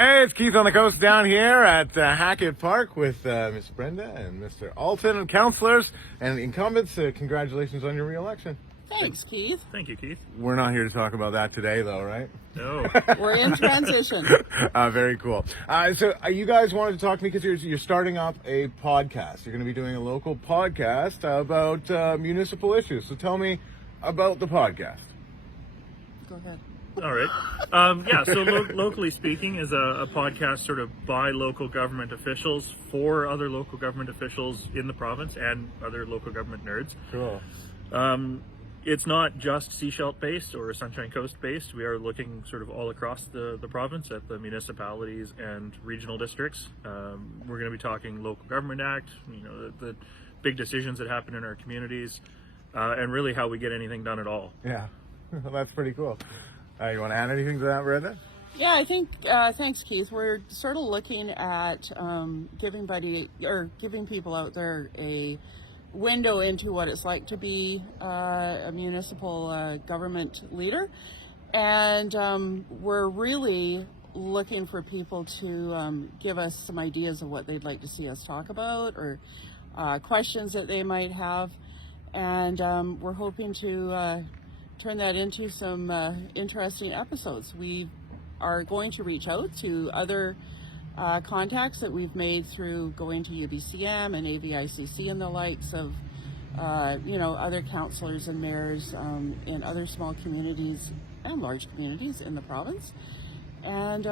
Hey, it's Keith on the coast down here at Hackett Park with Miss Brenda and Mr. Alton and councillors and incumbents. Congratulations on your re-election. Thanks, Keith. Thank you, Keith. We're not here to talk about that today, though, right? No. We're in transition. Very cool. So you guys wanted to talk to me because you're starting up a podcast. You're going to be doing a local podcast about municipal issues. So tell me about the podcast. Go ahead. All right. So Locally Speaking is a podcast sort of by local government officials for other local government officials in the province and other local government nerds. Cool. It's not just Seashell based or Sunshine Coast based. We are looking sort of all across the province at the municipalities and regional districts. We're going to be talking Local Government Act, the big decisions that happen in our communities, and really how we get anything done at all. Yeah, well, that's pretty cool. You want to add anything to that, Brenda? Yeah, I think, thanks, Keith. We're sort of looking at giving people out there a window into what it's like to be a municipal government leader. And we're really looking for people to give us some ideas of what they'd like to see us talk about or questions that they might have. And we're hoping to turn that into some interesting episodes. We are going to reach out to other contacts that we've made through going to UBCM and AVICC and the likes of, other councillors and mayors in other small communities and large communities in the province. And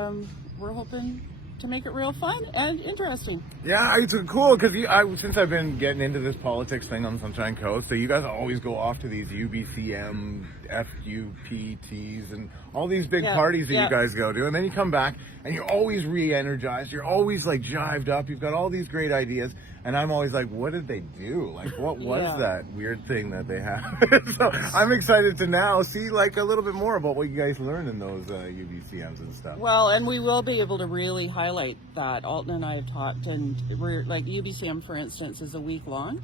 we're hoping to make it real fun and interesting. Yeah, it's cool because since I've been getting into this politics thing on Sunshine Coast, so you guys always go off to these UBCM, FUPTs, and all these big parties that you guys go to, and then you come back and you're always re-energized. You're always like jived up. You've got all these great ideas, and I'm always like, what did they do? Like, what was that weird thing that they had? So I'm excited to now see like a little bit more about what you guys learned in those UBCMs and stuff. Well, and we will be able to really highlight that. Alton and I have talked, and we're like UBCM, for instance, is a week long,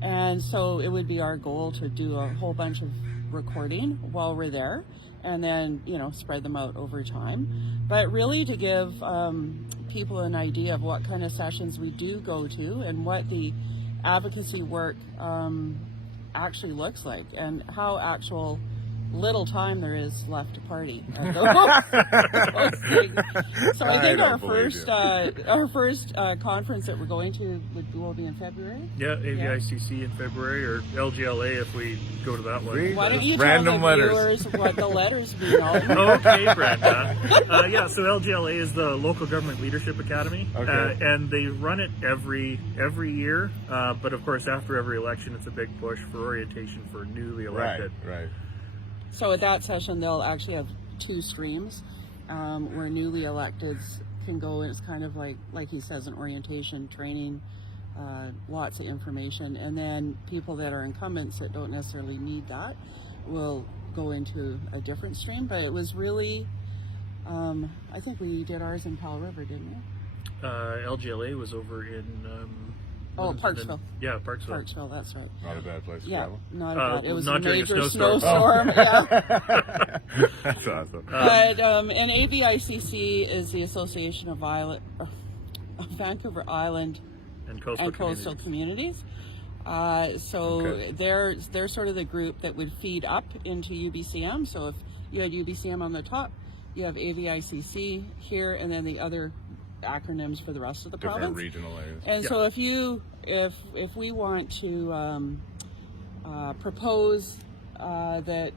and so it would be our goal to do a whole bunch of recording while we're there, and then spread them out over time. But really to give people an idea of what kind of sessions we do go to and what the advocacy work actually looks like and how actual little time there is left to party at those things. So I think our first conference that we're going to will be in February. Yeah, AVICC in February, or LGLA if we go to that one. Why don't you Random tell the letters. viewers what the letters mean? Okay, Brenda. So LGLA is the Local Government Leadership Academy, and they run it every year. But of course, after every election, it's a big push for orientation for newly elected. Right. So at that session, they'll actually have two streams where newly electeds can go, and it's kind of like he says, an orientation training, lots of information. And then people that are incumbents that don't necessarily need that will go into a different stream. But it was really, I think we did ours in Powell River, didn't we? LGLA was over in... Parksville. Yeah, Parksville. Parksville, that's right. Not a bad place to Yeah, travel. not a bad. It was a not during a major snowstorm. Yeah. That's awesome. But and AVICC is the Association of Vancouver Island and Coastal Communities. They're sort of the group that would feed up into UBCM. So if you had UBCM on the top, you have AVICC here, and then the other acronyms for the rest of the Different province. regional areas. And so if we want to propose that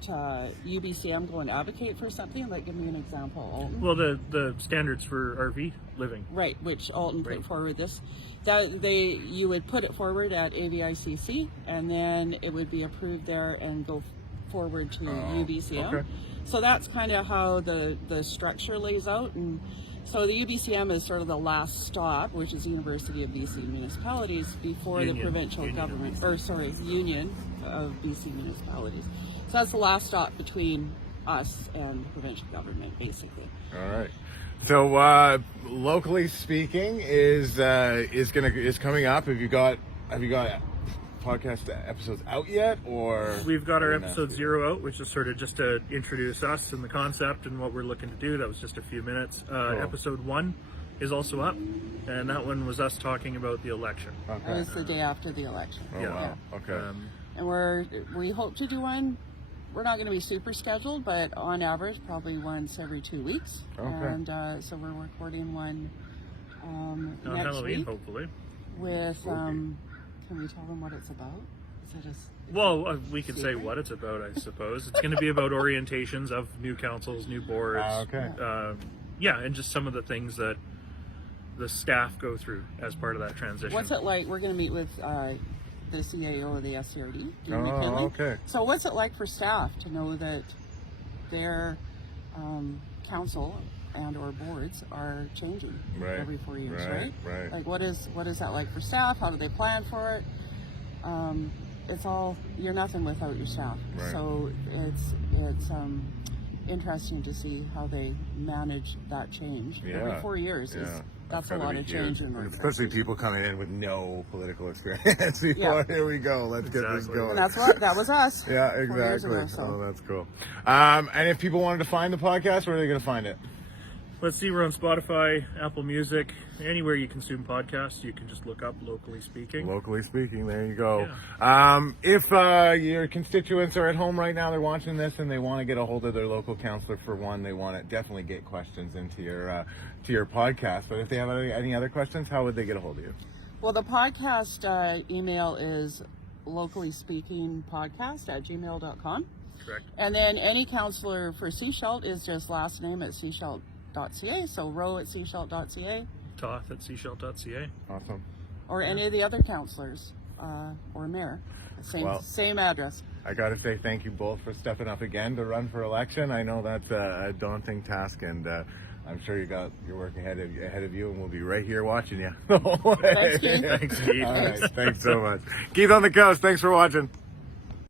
UBCM go and advocate for something, like give me an example, Alton. Well, the standards for RV living. Right, which Alton put forward this. You would put it forward at AVICC, and then it would be approved there and go forward to UBCM. Okay. So that's kind of how the structure lays out. And so the UBCM is sort of the last stop, which is University of BC Municipalities, before the provincial government, Union of BC Municipalities. So that's the last stop between us and the provincial government, basically. All right. So Locally Speaking is coming up. Have you got podcast episodes out yet, or We've got our episode 0 out, which is sort of just to introduce us and the concept and what we're looking to do. That was just a few minutes. Episode 1 is also up, and that one was us talking about the election. It was the day after the election. Oh, wow. Okay. And we hope to do one. We're not going to be super scheduled, but on average, probably once every 2 weeks. Okay. And so we're recording one On next Halloween, week hopefully. with. Can we tell them what it's about? Is it just? Well, we can say what it's about, I suppose. It's going to be about orientations of new councils, new boards. Okay. Yeah, and just some of the things that the staff go through as part of that transition. What's it like? We're going to meet with the CAO of the SCRD. Okay. So what's it like for staff to know that their council and or boards are changing every 4 years, right? Like what is that like for staff? How do they plan for it? It's all, you're nothing without your staff. Right. So it's interesting to see how they manage that change. Every 4 years that's a lot of change in organizations. Especially people coming in with no political experience before. Here we go. Let's get this going. And that was us. Yeah, 4 years exactly. ago, so. Oh, that's cool. And if people wanted to find the podcast, where are they going to find it? Let's see, we're on Spotify, Apple Music, anywhere you consume podcasts, you can just look up Locally Speaking. Locally Speaking, there you go. Yeah. If your constituents are at home right now, they're watching this and they want to get a hold of their local councillor for one, they want to definitely get questions into your podcast. But if they have any other questions, how would they get a hold of you? Well, the podcast email is locallyspeakingpodcast@gmail.com. Correct. And then any councillor for Seashelt is just last name at seashelt.ca. So row at seashelt.ca. Toth at seashelt.ca. Awesome. Or any of the other councillors or mayor. Same address. I got to say thank you both for stepping up again to run for election. I know that's a daunting task, and I'm sure you got your work ahead of you, and we'll be right here watching you. Thanks, Keith. Thanks, Keith. All right, thanks so much. Keith on the Coast, thanks for watching.